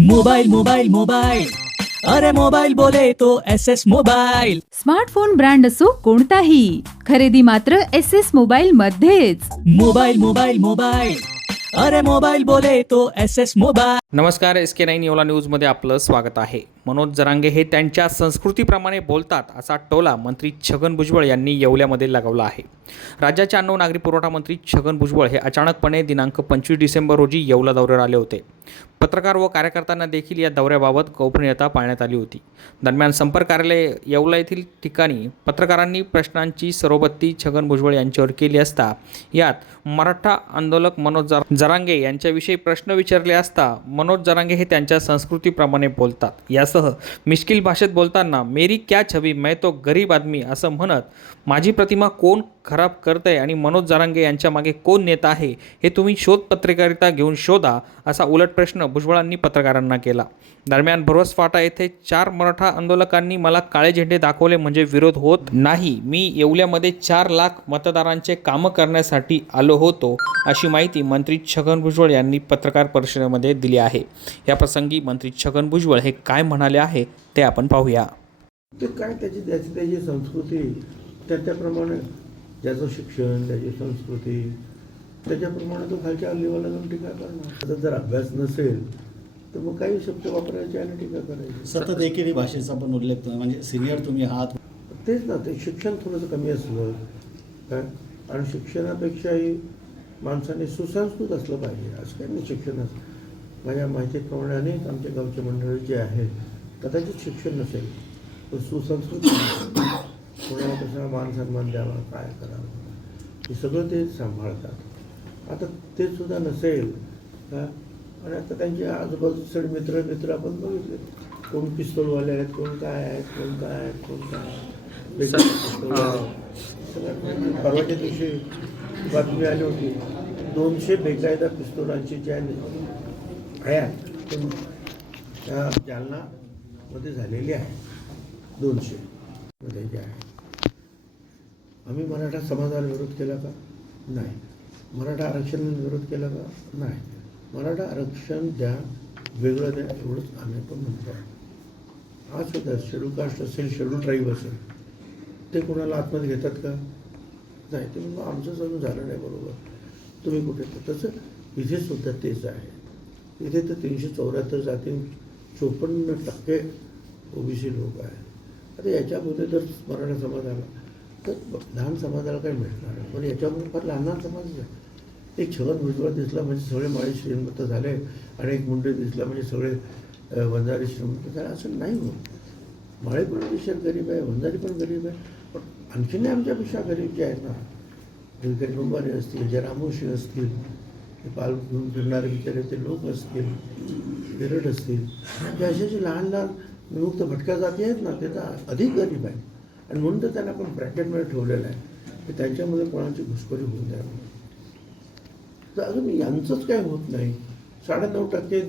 Mobile mobile mobile अरे mobile बोले तो S S mobile smartphone brand असो कोणताही. खरेदी मात्र एस एस मोबाईल मध्येच. मोबाइल मोबाइल मोबाइल अरे मोबाइल बोले तो एस एस मोबाइल नमस्कार एस के नाईन येवला न्यूजमध्ये आपलं स्वागत आहे. मनोज जरांगे हे त्यांच्या संस्कृतीप्रमाणे बोलतात असा टोला मंत्री छगन भुजबळ यांनी येवल्यामध्ये लगावला आहे. राज्याचे अन्न नागरी पुरवठा मंत्री छगन भुजबळ हे अचानकपणे दिनांक पंचवीस डिसेंबर रोजी येवला दौऱ्यावर आले होते. पत्रकार व कार्यकर्त्यांना देखील या दौऱ्याबाबत गोपनीयता पाळण्यात आली होती. दरम्यान संपर्क कार्यालय येवला येथील ठिकाणी पत्रकारांनी प्रश्नांची सरोबत्ती छगन भुजबळ यांच्यावर केली असता यात मराठा आंदोलक मनोज जर- जरांगे यांच्याविषयी प्रश्न विचारले असता मनोज जरांगे हे त्यांच्या संस्कृतीप्रमाणे बोलतात. या यासह मिश्किल भाषेत बोलताना मेरी क्या छवी? मै तो गरीब आदमी असं म्हणत माझी प्रतिमा कोण खराब करतंय आणि मनोज जारांगे यांच्या मागे कोण नेता आहे हे तुम्ही शोध पत्रकारिता घेऊन शोधा असा उलट प्रश्न भुजबळांनी पत्रकारांना केला. दरम्यान भरवस फाटा येथे चार मराठा आंदोलकांनी मला काळे झेंडे दाखवले म्हणजे विरोध होत नाही. मी येवल्यामध्ये चार लाख मतदारांचे कामं करण्यासाठी आलो होतो अशी माहिती मंत्री छगन भुजबळ यांनी पत्रकार परिषदेमध्ये दिली आहे. या प्रसंगी मंत्री छगन भुजबळ हे काय म्हणाले? आहे ते आपण पाहूया. ते काय त्याची त्याची त्याची संस्कृती त्या त्याप्रमाणे ज्याचं शिक्षण त्याची संस्कृती त्याच्याप्रमाणे तो खालच्या लेवलला जाऊन टीका करणार. त्याचा जर अभ्यास नसेल तर मग काही शब्द वापरायचे आणि टीका करायची. सतत एकेरी भाषेचा पण उल्लेख म्हणजे सिनियर तुम्ही आहात. तेच ना ते शिक्षण थोडंसं कमी असलं काय? आणि शिक्षणापेक्षाही माणसाने सुसंस्कृत असलं पाहिजे. असं काही नाही शिक्षणात माझ्या माहितीप्रमाणे अनेक आमच्या गावचे मंडळी जे आहेत कदाचित शिक्षण नसेल पण सुसंस्कृत कोणाला कसा मान सन्मान द्यावा काय करावं? हे सगळं ते सांभाळतात. आता ते सुद्धा नसेल का आणि आता त्यांचे आजूबाजूचे सगळे मित्र मित्र आपण बघितले. कोण पिस्तोलवाले आहेत कोण काय आहेत कोण काय आहेत कोण काय. सगळ्यात. परवाच्या दिवशी बातमी आली होती दोनशे बेकायदा पिस्तोलांची ज्या आहेत पण त्या मध्ये झालेली आहे. दोनशे मध्ये जे आहे. आम्ही मराठा समाजाला विरोध केला का? नाही. मराठा आरक्षण विरोध केला का? नाही. मराठा आरक्षण द्या वेगळं द्या एवढंच आम्ही पण म्हणतो. आज सुद्धा शेड्यूल कास्ट असेल शेड्यूल ट्राईब असेल ते कोणाला आतमध्ये घेतात का? नाही ते मग आमचं अजून झालं नाही बरोबर. तुम्ही कुठे तसं इथे सुद्धा तेच आहे. इथे तर तीनशे चौऱ्याहत्तर जाती चोपन्न टक्के ओबीसी लोक आहेत. आता याच्यामध्ये जर मराठा समाज आला तर लहान समाजाला काही मिळणार नाही. पण याच्यामध्ये फार लहान लहान समाज आहे. एक छगन भुजबळ दिसला म्हणजे सगळे माळी श्रीमंत झाले आणि एक मुंडे दिसला म्हणजे सगळे वंजारी श्रीमंत झाले. असं नाही होत. माळी पण विषय गरीब आहे वंजारी पण गरीब आहे. पण आणखीनही आमच्यापेक्षा गरीब जे आहेत ना काही कुंभारे असतील जे रामोशी असतील ते पाल घेऊन फिरणारे बिचारे ते लोक असतील बिरड असतील. ते असे जे लहान लहान विमुक्त भटक्या जाती आहेत ना ते तर अधिक गरीब आहेत. आणि म्हणून तर त्यांना आपण ब्रॅकेटमध्ये ठेवलेलं आहे. की त्यांच्यामध्ये कोणाची घुसखोरी होऊ द्या. तर अजून यांचंच काय होत नाही. साडेनऊ टक्के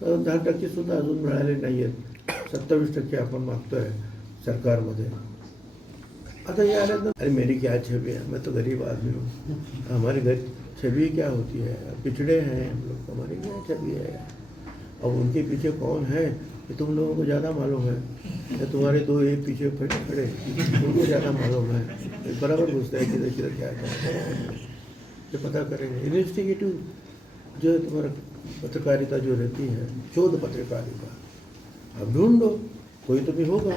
दहा दहा टक्केसुद्धा अजून मिळाले नाही आहेत सत्तावीस टक्के आपण मागतोय सरकारमध्ये. आता ये अरे, मेरी क्या छवि है? मैं तो गरीब आदमी हूँ। हमारी घर छवि क्या होती है? पिछड़े हैं हम लोग। हमारी क्या छवि है? अब उनके पीछे कौन है? ये तुम लोगों को ज़्यादा मालूम है। या तुम्हारे दो एक पीछे खड़े खड़े उनको ज़्यादा मालूम है। बराबर पूछता है किधर किधर क्या क्या ये पता करेंगे। इन्वेस्टिगेटिव जो है तुम्हारा पत्रकारिता जो रहती है, शोध पत्रकारिता। अब ढूंढो। कोई तो भी होगा।